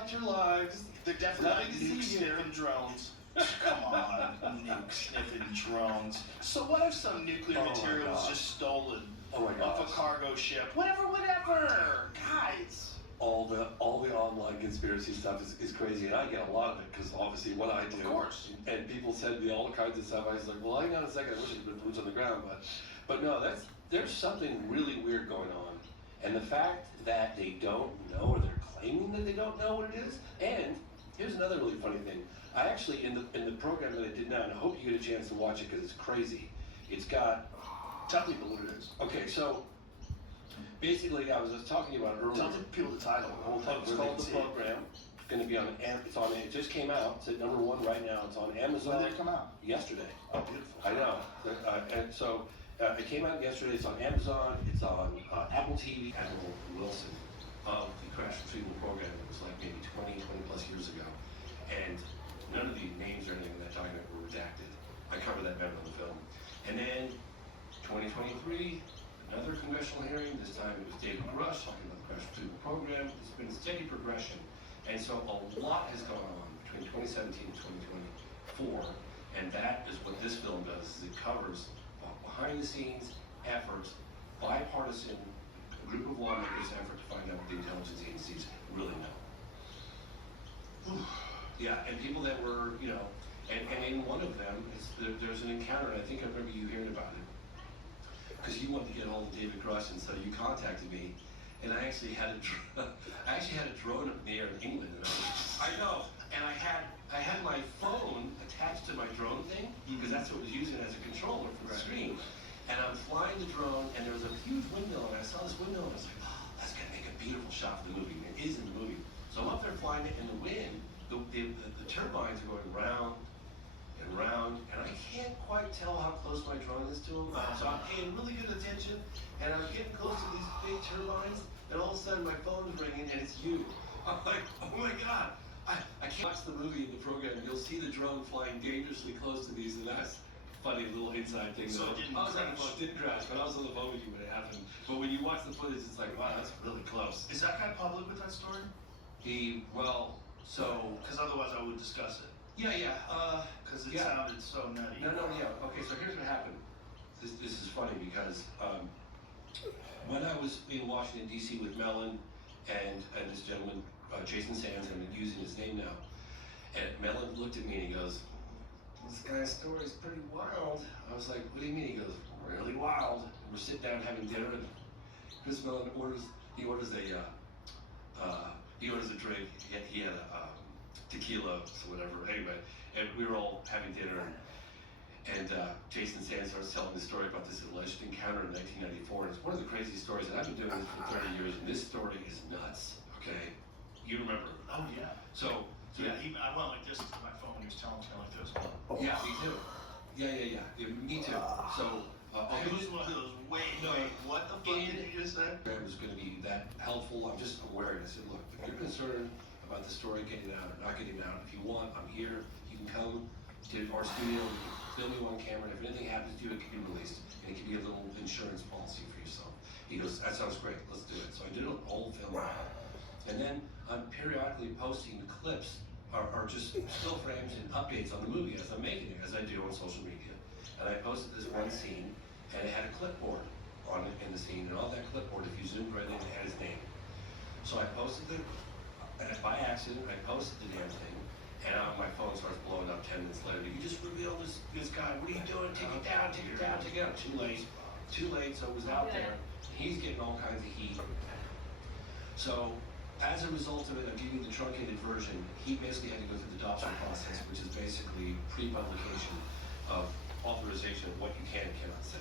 about your lives. They're definitely Nothing not to nuke see sniffing drones. Come on, nuke sniffing drones. So what if some nuclear material was just stolen off a cargo ship? Whatever. Guys. All the online conspiracy stuff is crazy, and I get a lot of it because obviously what I do. Of course. And people send me all kinds of stuff. I was like, well, hang on a second. I wish I could put boots on the ground, but no, there's something really weird going on, and the fact that they don't know, or they're claiming that they don't know what it is. And here's another really funny thing. I actually in the program that I did now, and I hope you get a chance to watch it because it's crazy. It's got. Tell people what it is. Okay, so. Basically, I was talking about it earlier. Tell people the title. The whole time. It's called The Program. It's going to be on. It just came out. It's at #1 right now. It's on Amazon. When did it come out? Yesterday. Oh, beautiful. I know. And so it came out yesterday. It's on Amazon. It's on Apple TV. Admiral Wilson of the Crash Retrieval Program. It was like maybe 20 plus years ago, and none of the names or anything that document were redacted. I covered that better in the film. And then 2023. Another congressional hearing, this time it was David Rush talking about the Crash Retrieval Program. It's been a steady progression. And so a lot has gone on between 2017 and 2024. And that is what this film does, is it covers behind the scenes efforts, bipartisan, a group of lawmakers' effort to find out what the intelligence agencies really know. Yeah, and people that were, and in one of them, there's an encounter, and I think I remember you hearing about it. Because you wanted to get hold of David Grush, and so you contacted me, and I actually had a drone up in the air in England, and I know, and I had my phone attached to my drone thing because that's what it was using as a controller for the screen, and I'm flying the drone, and there was a huge windmill, and I saw this windmill, and I was like, oh, that's gonna make a beautiful shot for the movie, and it is in the movie. So I'm up there flying it in the wind, the turbines are going round and round, and I can't quite tell how close my drone is to them. So I'm paying really good attention, and I'm getting close to these big turbines, and all of a sudden my phone's ringing, and it's you. I'm like, oh my God. I can't watch the movie in the program. You'll see the drone flying dangerously close to these, and that's a funny little inside thing. So it didn't crash, but I was on the phone with you when it happened. But when you watch the footage, it's like, wow, that's really close. Is that guy public with that story? Because otherwise I would discuss it. Yeah. Because it sounded so nutty. No, yeah. Okay, so here's what happened. This is funny because when I was in Washington, D.C. with Mellon and this gentleman, Jason Sands, I'm using his name now, and Mellon looked at me and he goes, this guy's story is pretty wild. I was like, what do you mean? He goes, really wild. And we're sitting down having dinner, and Chris Mellon orders a drink. He had a tequila, or whatever. Anyway, and we were all having dinner, and Jason Sands starts telling the story about this alleged encounter in 1994. And it's one of the craziest stories, and I've been doing this for 30 years, and this story is nuts. Okay, you remember? Oh yeah. So yeah, I went like this to my phone when he was telling me like this. Yeah, me too. Yeah, me too. So. It was one of those, wait, what the fuck did you just say? It was going to be that helpful. I'm just aware. And I said, look, if you're concerned about the story getting out or not getting out, if you want, I'm here. You can come to our studio, you can film me on camera, and if anything happens to you, it can be released. And it can be a little insurance policy for yourself. He goes, that sounds great, let's do it. So I did a whole film. And then I'm periodically posting clips or just still frames and updates on the movie as I'm making it, as I do on social media. And I posted this one scene, and it had a clipboard on it in the scene, and on that clipboard, if you zoomed right in, it had his name. So I posted it, and by accident, I posted the damn thing, and my phone starts blowing up 10 minutes later. You just revealed this guy, what are you doing? Take it down. Too late, so it was out there. He's getting all kinds of heat. So, as a result of it, I'm giving you the truncated version. He basically had to go through the adoption process, which is basically pre-publication of authorization of what you can and cannot say.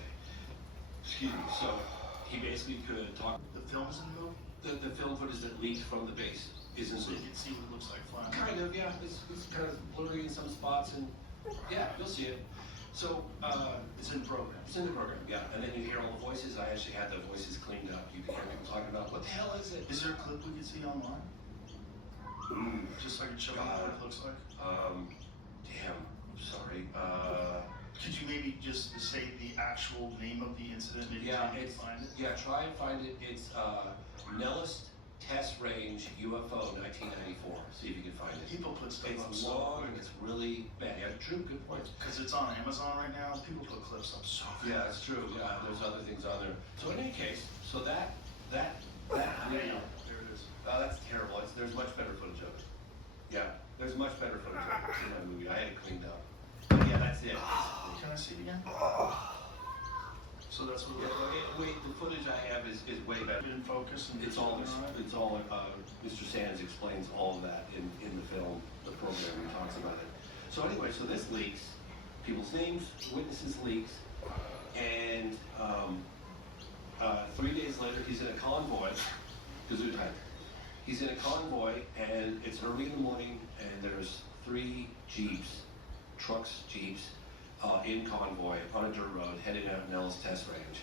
Excuse me. So he basically could talk. The film's in the movie? The film footage that leaked from the base isn't. So you can see what it looks like flying. Kind of, yeah. It's kind of blurry in some spots, and yeah, you'll see it. So it's in the program. It's in the program, yeah. And then you hear all the voices. I actually had the voices cleaned up. You can hear people talking about what the hell is it? Is there a clip we can see online? Just so I can show you what it looks like. Damn. Sorry. Could you maybe just say the actual name of the incident? Maybe Yeah, find it? Yeah, try and find it. It's Nellis Test Range UFO 1994. See if you can find it. People put stuff up It's so long quick. and it's really bad. Yeah, true, good point. Because it's on Amazon right now, people put clips up so quick. Yeah, that's true. Yeah, there's other things on there. So in any case, so that video, There it is. that's terrible. There's much better footage of it. Yeah, there's much better footage of it in that movie. I had it cleaned up. But yeah, that's it. Can I see it again? So that's what it Yeah, looks like. wait, the footage I have is way better. In focus and It's all, Mr. Sands explains all of that in the film, the program, he talks about it. So anyway, so this leaks, people's names, witnesses leaks, and 3 days later, he's in a convoy, Gesundheit. He's in a convoy, and it's early in the morning, and there's 3 jeeps, in convoy on a dirt road heading out Nell's test range.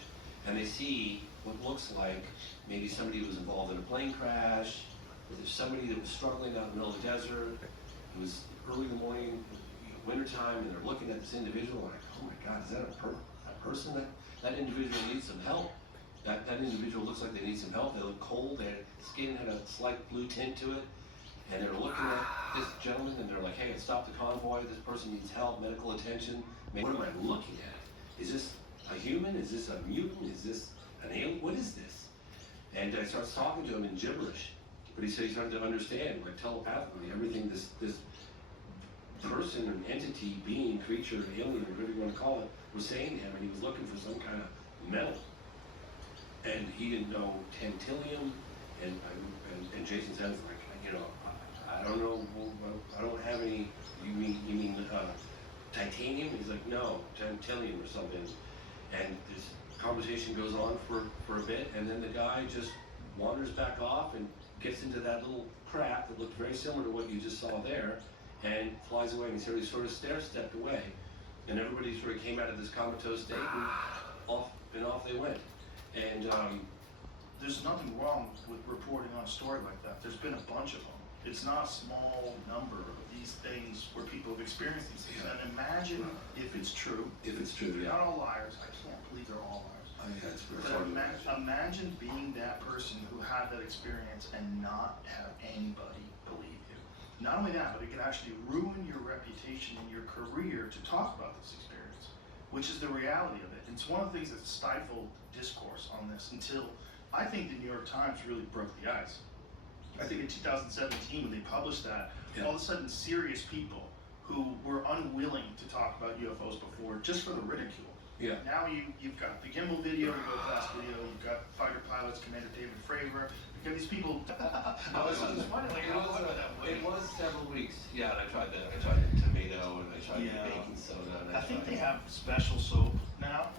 And they see what looks like maybe somebody who was involved in a plane crash, or there's somebody that was struggling out in the middle of the desert. It was early in the morning, wintertime, and they're looking at this individual like, oh my God, is that a person? That individual needs some help. That individual looks like they need some help. They look cold, their skin had a slight blue tint to it. And they're looking at this gentleman and they're like, hey, stop the convoy, this person needs help, medical attention. What am I looking at? Is this a human? Is this a mutant? Is this an alien? What is this? And I starts talking to him in gibberish. But he started to understand, like telepathically, everything this person, an entity, being, creature, alien, whatever you want to call it, was saying to him, and he was looking for some kind of metal. And he didn't know tantalum, and Jason says, like, I don't know, I don't have any, you mean titanium? He's like, no, tantalum or something. And this conversation goes on for a bit, and then the guy just wanders back off and gets into that little craft that looked very similar to what you just saw there, and flies away, and he sort of stair-stepped away. And everybody sort of came out of this comatose state, and off they went. And there's nothing wrong with reporting on a story like that. There's been a bunch of them. It's not a small number of these things where people have experienced these things. And imagine if it's true. If it's true, They're yeah. not all liars. I can't believe they're all liars. That's But imagine being that person who had that experience and not have anybody believe you. Not only that, but it could actually ruin your reputation and your career to talk about this experience, which is the reality of it. It's one of the things that stifled discourse on this until I think the New York Times really broke the ice. I think in 2017 when they published that, all of a sudden serious people who were unwilling to talk about UFOs before just for the ridicule. Yeah. Now you've got the gimbal video, the go fast video, you've got fighter pilots, Commander David Fravor, you've got these people. It was several weeks. Yeah, and I tried the tomato and I tried the baking soda. And I think they have special soap now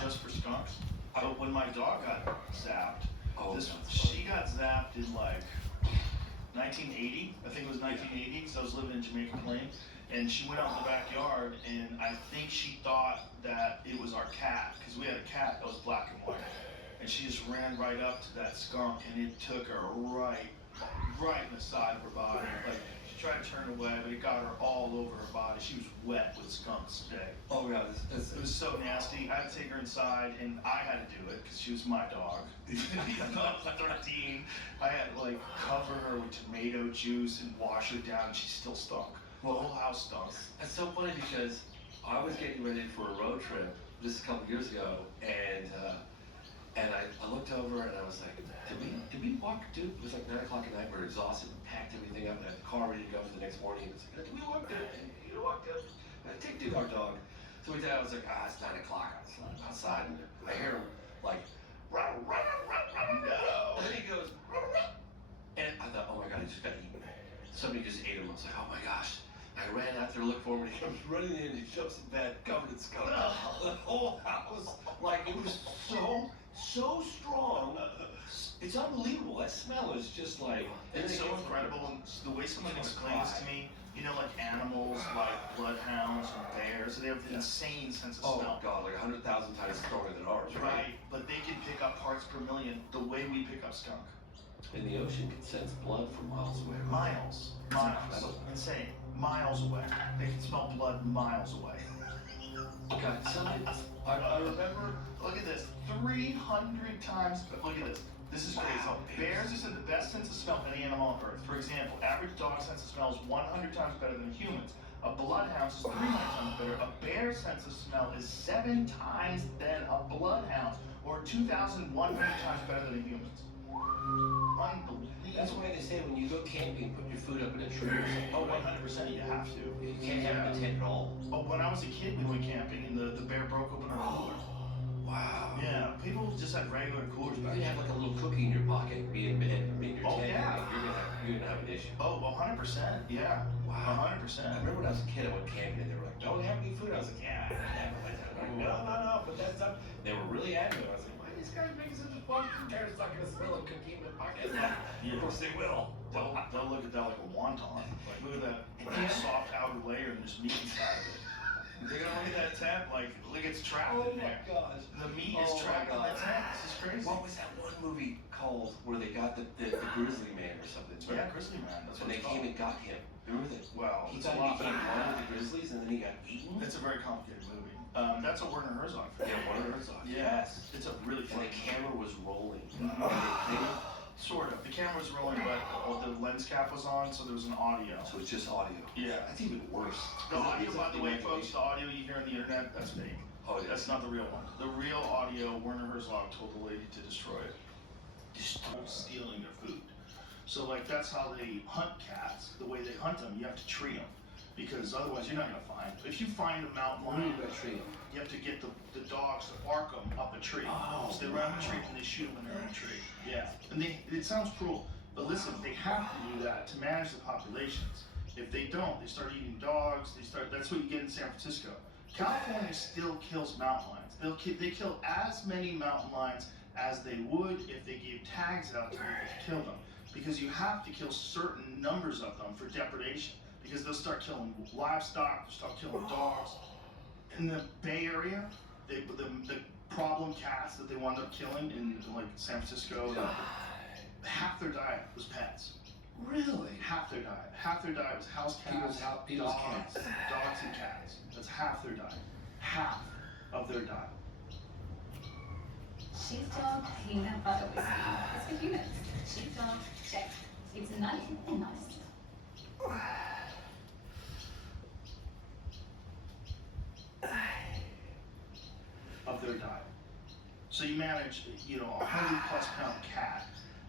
just for skunks. Oh. But when my dog got zapped, that's she got zapped in like 1980. I think it was 1980 because I was living in Jamaica Plain. And she went out in the backyard, and I think she thought that it was our cat, because we had a cat that was black and white. And she just ran right up to that skunk, and it took her right in the side of her body. Like, she tried to turn away, but it got her all over her body. She was wet with skunk spit. Oh yeah, It was so nasty. I had to take her inside, and I had to do it, because she was my dog. Even though I was 13, I had to, like, cover her with tomato juice and wash her down, and she still stunk. The whole house stunk. It's so funny because I was getting ready for a road trip just a couple years ago, and I looked over and I was like, did we walk? Dude, it was like 9 o'clock at night. We were exhausted, packed everything up, and I had the car ready to go for the next morning. It's like, did we walk there? You walked there? I take our dog. So we did. I was like, it's 9 o'clock outside, and I hear him like, run, no. And then he goes, and I thought, oh my God, he just got eaten. Somebody just ate him. I was like, oh my gosh. I ran out there to look for him, and he comes running in, and he shoves in bed, covered in skunk. The whole house, like, it was so strong. It's unbelievable. That smell is just like... It's so incredible, and the way someone explains to me, you know, like animals, like bloodhounds or bears, they have an insane sense of smell. Oh God, like 100,000 times stronger than ours, Right, but they can pick up parts per million the way we pick up skunk. And the ocean can sense blood from miles away. Miles. Insane. Miles away. They can smell blood miles away. God, I remember, look at this, 300 times, look at this. This is crazy. Bears are said the best sense of smell of any animal on Earth. For example, average dog sense of smell is 100 times better than humans. A bloodhound's is 300 times better. A bear's sense of smell is 7 times than a bloodhound's, or 2,100 times better than a human's. Unbelievable. That's why they say when you go camping, put your food up in a tree or something. Oh, 100%, you have to. You can't have it in a tent at all. Oh, when I was a kid, we went camping and the bear broke open our cooler. Wow. Yeah, people just had regular coolers You back could then. have like a little cookie in your pocket, be in bed, be in your Oh, tent. yeah. You're gonna have an issue. Oh, 100%, yeah. Wow. 100%. I remember when I was a kid, I went camping and they were like, "Don't have any food." I was like, "Yeah, I can have it." I'm like, no, but that's stuff. They were really adamant. I was like, "Why are these guys making such a fuss? Bears not gonna smell a cookie in their pocket." Yeah. Of course they will. They'll look at that like a wonton. Like, look at that soft outer layer and this meat inside of it. They're gonna look at that tent like it's trapped in there. gosh. The meat is trapped in that tent. This is crazy. What was that one movie called where they got the grizzly man or something? Yeah, Grizzly Man. That's And what they it's came called. and got him. Remember that? Well, He it's thought a lot he better. became one with the grizzlies and then he got eaten. It's a very complicated movie. That's a Werner Herzog film. Yeah, one of Herzog. Yes. It's a really And funny. the camera was rolling. Sort of. The camera was rolling, but the lens cap was on, so there was an audio. So it's just audio. Yeah. That's even worse. The audio, It's by like the way, imagination. folks, the audio you hear on the internet, that's fake. Oh, yeah. That's not the real one. The real audio, Werner Herzog told the lady to destroy it. Stealing their food. So, like, that's how they hunt cats. The way they hunt them, you have to tree them. Because otherwise, you're not going to find them. If you find a mountain What do you lion, mean by tree? you have to get the dogs to bark them up a tree. Oh, So they run up a tree and they shoot them when they're in a tree. Yeah. And it sounds cruel, but listen, they have to do that to manage the populations. If they don't, they start eating dogs. That's what you get in San Francisco. California still kills mountain lions. They kill as many mountain lions as they would if they gave tags out to people to kill them. Because you have to kill certain numbers of them for depredation. Because they'll start killing livestock, they'll start killing dogs. In the Bay Area, the problem cats that they wound up killing in like San Francisco, half their diet was pets. Really? Half their diet. Half their diet was house cats, People's dogs, cats. dogs and cats. That's half their diet. Half of their diet. Sheepdog, peanut butter whiskey. It's for humans. Sheepdog, check. It's nutty and nice. Of their diet. So you manage, a 100+ pound cat,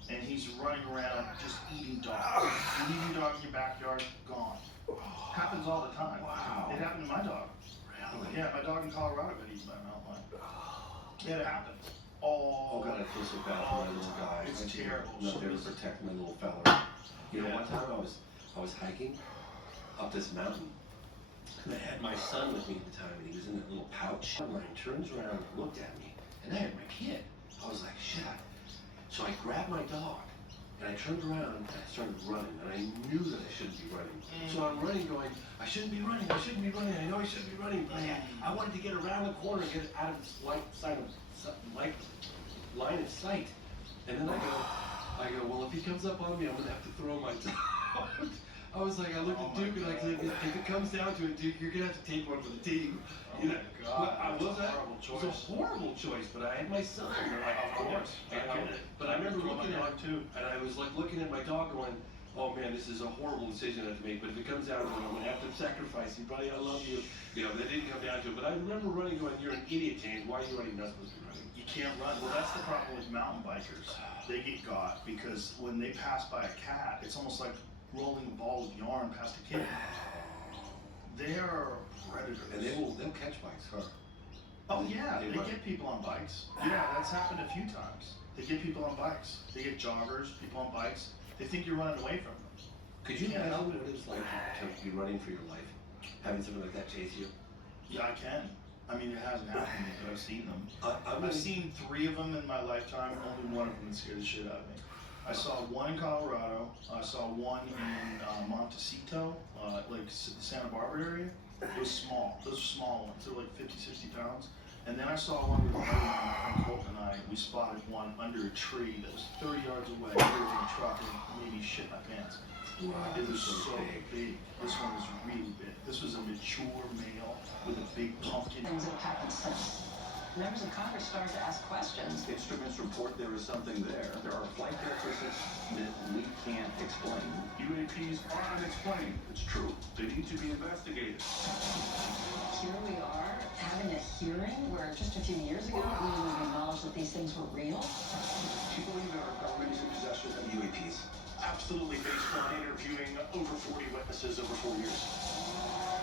and he's running around just eating dogs. You leave your dog in your backyard, gone. Happens all the time. Wow. It happened to my dog. Really? Yeah, my dog in Colorado got eaten by a mountain lion. Yeah, it happens. Oh God, I feel so bad for my little guy. It's terrible. Not there to protect my little fella. Yeah. One time I was hiking up this mountain, and I had my son with me at the time, and he was in that little pouch. And he turns around and looked at me, and I had my kid. I was like, shit. So I grabbed my dog, and I turned around, and I started running, and I knew that I shouldn't be running. So I'm running going, I shouldn't be running, I know I shouldn't be running, but I wanted to get around the corner and get out of this line of sight. And then I go, well, if he comes up on me, I'm gonna have to throw my dog. I was like, I looked at Duke and I said, if it comes down to it, Duke, you're gonna have to take one for the team. Oh my God, It was a horrible choice. horrible choice, but I had my son. Of course. But I remember looking at dog too. and I was like looking at my dog going, oh man, this is a horrible decision I have to make, but if it comes down to it, I'm gonna have to sacrifice you, buddy, I love you. That didn't come down to it. But I remember running going, you're an idiot, James, why are you running? You're not supposed to be running. You can't run. Well, that's the problem with mountain bikers. They get got because when they pass by a cat, it's almost like rolling a ball of yarn past a kid. They are predators. And they'll catch bikes, huh? Oh yeah, they run. get people on bikes. Yeah, that's happened a few times. They get people on bikes. They get joggers, people on bikes. They think you're running away from them. Could you Yeah. imagine what it's like to be running for your life? Having something like that chase you? Yeah, I can. I mean, it hasn't happened to me, but I've seen them. I'm I've seen 3 of them in my lifetime. Only one of them scared the shit out of me. I saw one in Colorado. I saw one in Montecito, like the Santa Barbara area. It was small. Those are small ones. They're like 50, 60 pounds. And then I saw one with my friend Colton and I. We spotted one under a tree that was 30 yards away. We were in a truck and made me shit my pants. Wow, It was so so big. This one was really big. This was a mature male with a big pumpkin. Things have happened since. members of Congress started to ask questions. Instruments report there is something there. There are flight deficits that we can't explain. UAPs are unexplained. It's true. They need to be investigated. Here we are having a hearing where just a few years ago we would acknowledge that these things were real. Do you believe our government is in possession of UAPs? Absolutely, based on interviewing over 40 witnesses over 4 years.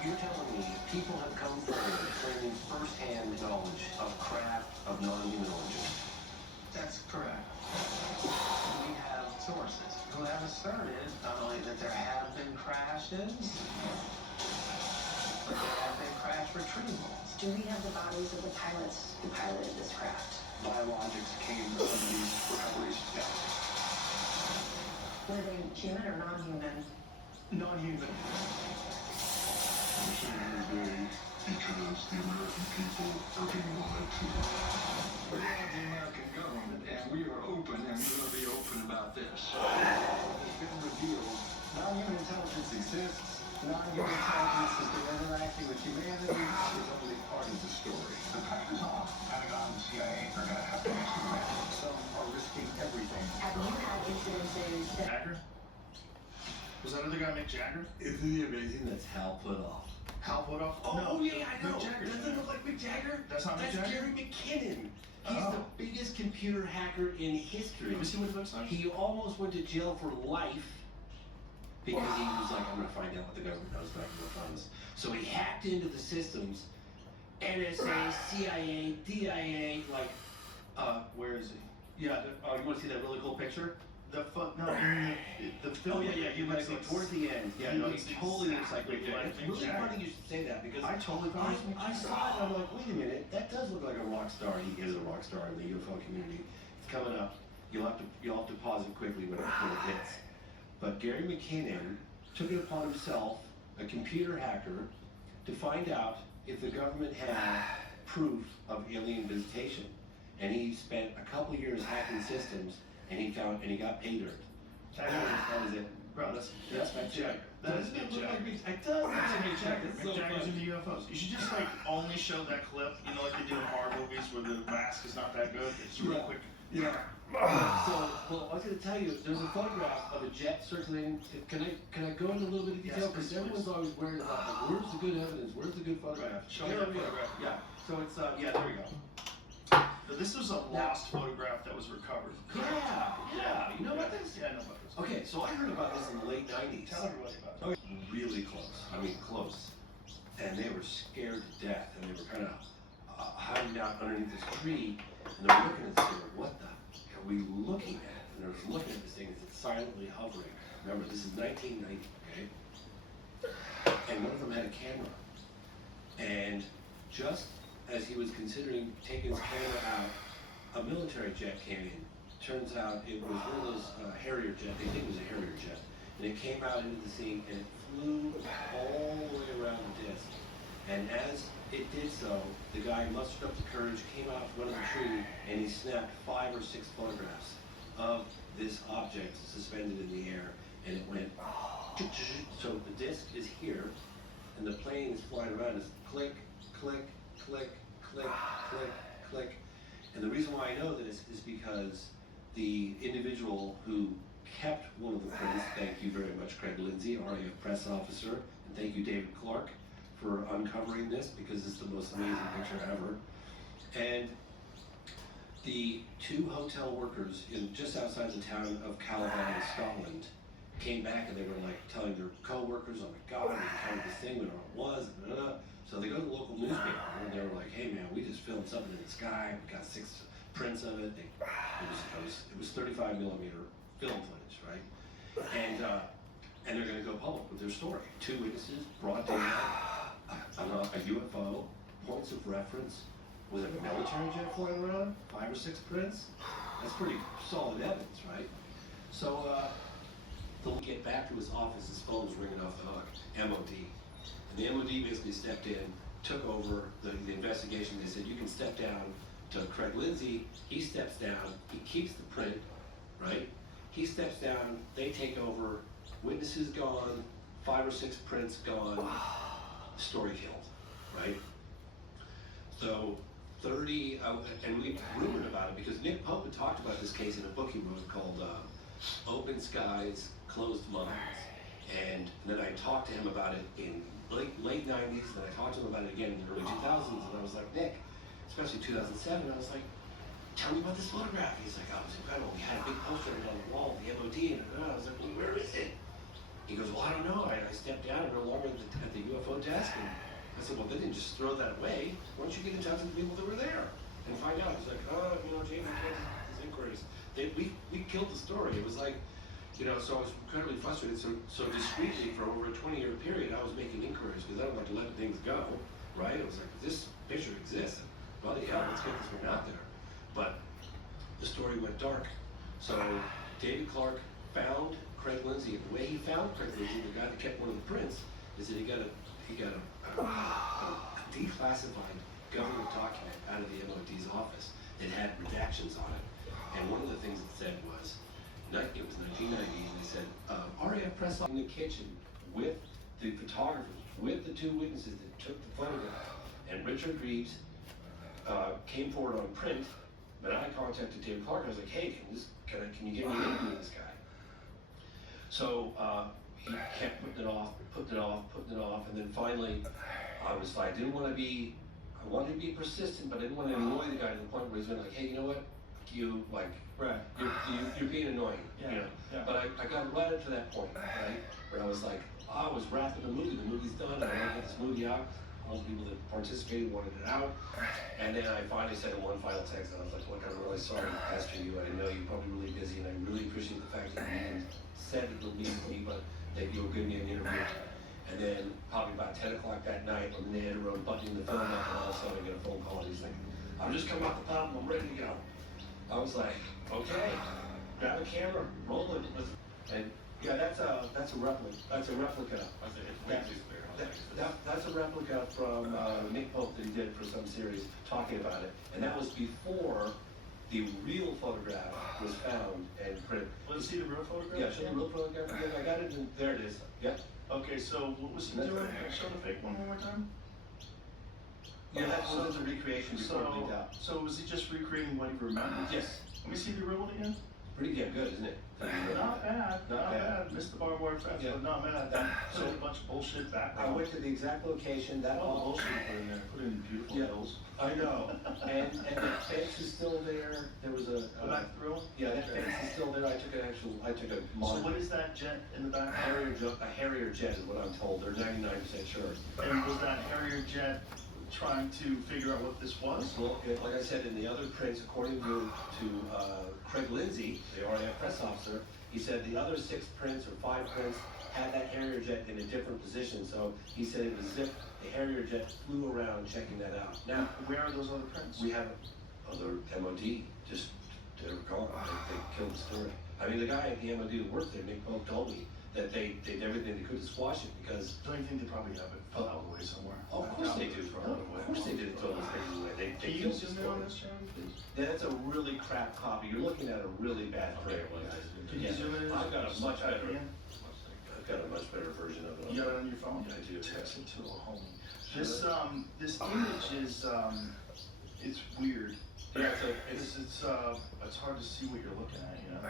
You're telling me people have come forward claiming first-hand knowledge of craft of non-human origin? That's correct. We have sources who have asserted not only that there have been crashes, but there have been crash retrievals. Do we have the bodies of the pilots who piloted this craft? Biologics came from these recoveries. Yeah. Were they human or non-human? Non-human. I'm saying today because the American people are being lied to. We are the American government, and we are open, and we're going to be open about this. It's been revealed. Non-human intelligence exists. Non-human intelligence has been interacting with humanity. Is only part of the story. The fact is off. Pentagon and CIA are going to have to answer that. Some are risking everything. Have you had incidences that... Jagger? Was that other guy Mick Jagger? Isn't it amazing that's Hal Puthoff? Hal Puthoff? Oh, No, yeah, I know. Mick Jagger. Doesn't it look like Mick Jagger? That's not Mick Jagger? Gary McKinnon. He's Oh. the biggest computer hacker in history. Let me see what it looks like. He almost went to jail for life because he was like, I'm going to find out what the government knows about your funds. So he hacked into the systems, NSA, CIA, DIA, like, Where is he? yeah, you want to see that really cool picture? The fuck? No, the film. Oh, yeah, He looks like towards the end. Yeah, he no, looks he totally looks like Mick exactly Jagger. like It's Mick really Jagger. funny you should say that because I totally thought it was Mick I Jagger. saw it and I'm like, wait a minute, that does look like a rock star. He is a rock star in the UFO community. It's coming up. You'll have to pause it quickly when it hits. But Gary McKinnon took it upon himself, a computer hacker, to find out if the government had proof of alien visitation. And he spent a couple years hacking systems, and he got pay dirt. That was it. Bro, that's Mick Jagger. That is Mick Jagger. It does look like Mick Jagger. It's Mick so Jagger's in funny. the UFOs. You should just like only show that clip, you know, like they do in horror movies where the mask is not that good. It's real Yeah. quick. Yeah. So, well, I was going to tell you, there's a photograph of a jet circling. Can I go into a little bit of detail? Yes, Because please, everyone's please. always worried about, like, where's the good evidence? Where's the good photograph? Show Here me that we go. photograph. Yeah. So it's, yeah, there we go. But this was a lost photograph that was recovered. Yeah. You know what this? Yeah, I know about this. Okay, so I heard about this in the late 90s. Tell everybody about it. Really close. I mean, close. And they were scared to death, and they were kind of hiding out underneath this tree, and they were looking at this thing, like, what the are we looking at? And they were looking at this thing as it's silently hovering. Remember, this is 1990, okay? And one of them had a camera. And just as he was considering taking his camera out, a military jet came in. Turns out it was one of those Harrier jets. They think it was a Harrier jet. And it came out into the scene and it flew all the way around the disc. And as it did so, the guy mustered up the courage, came out from under the tree, and he snapped 5 or 6 photographs of this object suspended in the air. And it went, so the disc is here, and the plane is flying around. It's click, click, click, click, click, click. And the reason why I know this is because the individual who kept one of the prints, thank you very much, Craig Lindsay, RAF press officer, and thank you, David Clark, for uncovering this because it's the most amazing picture ever. And the 2 hotel workers just outside the town of Calabar in Scotland came back and they were like telling their co-workers, oh my God, we found this thing, we don't know what it was, blah, blah, blah. So they go to the local newspaper and they were like, hey man, we just filmed something in the sky, we got 6 prints of it. It was 35 millimeter film footage, right? And they're gonna go public with their story. 2 witnesses, broad daylight, a UFO, points of reference, with a military jet flying around, 5 or 6 prints. That's pretty solid evidence, right? So, they'll get back to his office, his phone was ringing off the hook, MOD. And the MOD basically stepped in, took over the investigation. They said, you can step down to Craig Lindsay. He steps down, he keeps the print, right? He steps down, they take over, witnesses gone, 5 or 6 prints gone, story killed, right? So 30, and we rumored about it because Nick Pope had talked about this case in a book he wrote called Open Skies, Closed Minds. And then I talked to him about it in late 90s, and I talked to him about it again in the early 2000s, and I was like, Nick, especially 2007, I was like, tell me about this photograph. He's like, oh, it was incredible. We had a big poster on the wall, the MOD, and I was like, well, where is it? He goes, well, I don't know. I stepped down no longer at the UFO desk, and I said, well, they didn't just throw that away. Why don't you get in touch with the people that were there and find out? He's like, oh, Jamie canceled his inquiries. We killed the story. It was like, so I was incredibly frustrated. So discreetly for over a 20-year period, I was making inquiries because I don't like to let things go, right? It was like, this picture exists. Well, yeah, let's get this one out there. But the story went dark. So David Clark found Craig Lindsay, and the way he found Craig Lindsay, the guy that kept one of the prints, is that he got a declassified government document out of the MOD's office that had redactions on it. And one of the things it said was, it was 1990, and they said, RAF press in the kitchen with the photographers, with the two witnesses that took the photograph. And Richard Reeves came forward on print, and I contacted David Clark. I was like, hey, can you give me an interview with this guy? So he kept putting it off, and then finally I wanted to be persistent, but I didn't want to annoy the guy to the point where he's been like, hey, you know what? You're being annoying, Yeah. But I got right up to that point, right? Where I was like, I was wrapping the movie's done, I want to get this movie out. All the people that participated wanted it out. And then I finally sent him one final text, and I was like, look, I'm really sorry to pester you. I know you're probably really busy, and I really appreciate the fact that you even said that you'll meet with me, but that you'll give me an interview. And then probably about 10 o'clock that night, when they had buttoning the film up, and all of a sudden I get a phone call, and he's like, I'm just coming off the pub, I'm ready to go. I was like, okay, grab a camera, roll it, and yeah, that's a replica. That's a replica. That's a replica from Nick Pope that he did for some series talking about it, and that was before the real photograph was found and printed. Let's see the real photograph. Yeah, show the real photograph again. I got it. There it is. Yep. Okay, so what was he doing? Show the fake one more time. Yeah, that was a recreation before it leaked out. So was he just recreating what he remembered? Yes. Let me see the real one again. Pretty damn good, isn't it? Not bad. Missed the barbed wire fence, Yeah. but not bad. Put in a bunch of bullshit back. I went to the exact location. That all the all. bullshit you put in there. Put in beautiful hills. I know. And the fence is still there. There was a. Go back through. Yeah, that fence is still there. I took a So what is that jet in the back? A Harrier jet is what I'm told. They're 99% sure. And was that Harrier jet trying to figure out what this was? Well, like I said, in the other prints, according to Craig Lindsay, the RAF press officer, he said the other 6 prints or 5 prints had that Harrier jet in a different position. So he said it was as if the Harrier jet flew around checking that out. Now, Where are those other prints? we have other MOD, just they're gone. They killed the story. I mean, the guy at the MOD who worked there, Nick Pope, told me that they did everything they could to squash it because. Don't you think they probably have it fell out away somewhere? Oh, of course they do. Of course they did throw those things away. Can you zoom in on this, Jeremy, please? That's a really crap copy. You're looking at a really bad print. Can you zoom in? I've got a much better. Again? I've got a much better version of it. You got it on your phone? Yeah, I do. Text it to a homie. This image is it's weird. Yeah, It's hard to see what you're looking at, you know.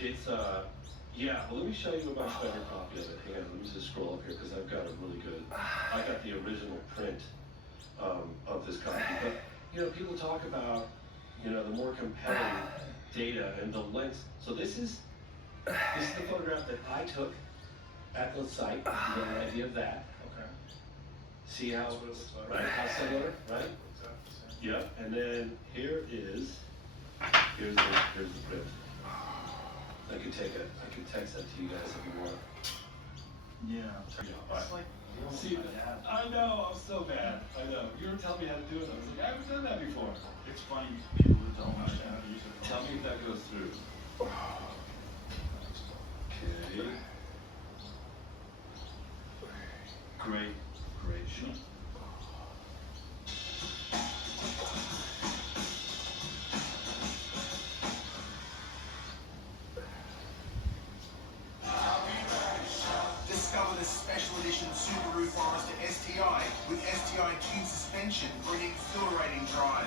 it's yeah. Well, let me show you a much better copy of it. Hang on, let me just scroll up here because I've got a really good. I got the original print of this copy, but people talk about the more compelling data and the lengths. So this is the photograph that I took at the site. You get an idea of that. Okay. See how That's what it looks like. right? How similar, right? Exactly the same. Yep. And then here's the print. I could text that to you guys if you want. Yeah. It's like See, I know, I'm so bad. I know. You were telling me how to do it. I was like, I haven't done that before. it's funny people who don't understand how to use it. Tell me if that goes through. Okay. Great shot. Discover the special edition Subaru Forester STI with STI Cube suspension, bringing exhilarating drive.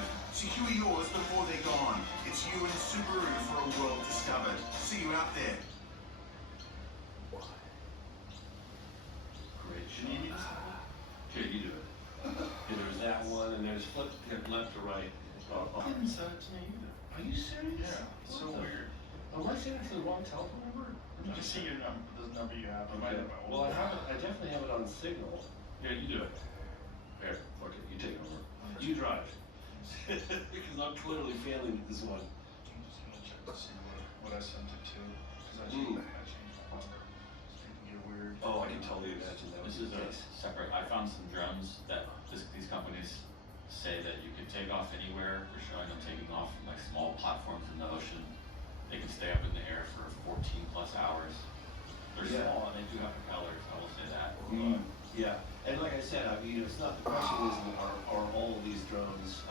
Secure yours before they're gone. It's you and Subaru for a world discovered. See you out there. Great shot. Okay, you do it. And there's that one, and there's flip left to right. I didn't say it to me either. Are you serious? Yeah, it's so weird. Am I saying it to the wrong telephone number? Let me just see your number, the number you have. You might Okay. have my Well, old I definitely have it on Signal. Here, you do it. Here, okay, you take over. You drive. Because I'm clearly failing at this one. I'm just gonna check to see what I sent it to, because I changed my number. It can get weird. Oh, I can totally imagine that was This is the a case. separate, I found some drones that these companies say that you can take off anywhere. They're showing them taking off from like small platforms in the ocean. They can stay up in the air for 14 plus hours. They're Yeah. small and they do have propellers, I will say that. Yeah, and like I said, I mean, it's not, the question is, are all of these drones,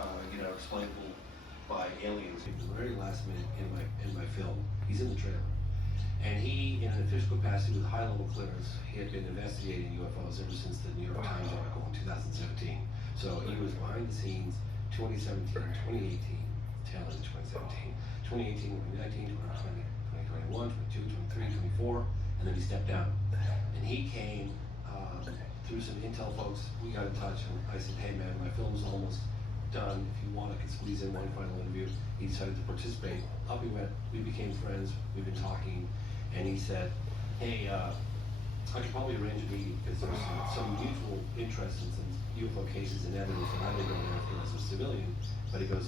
explainable by aliens? At the very last minute in my film, he's in the trailer. And he, in an official capacity with high-level clearance, he had been investigating UFOs ever since the New York Times article in 2017. So he was behind the scenes 2017, 2018, tail end of 2017, 2018, 2019, 2020, 2021, 22, 23, 24, and then he stepped down. And he came through some intel folks. We got in touch, and I said, hey man, my film's almost done. If you want, I can squeeze in one final interview. He decided to participate. Up we went. We became friends. We've been talking, and he said, hey, I could probably arrange a meeting because there's some mutual interest in some UFO cases and evidence that I didn't go after as a civilian. But he goes,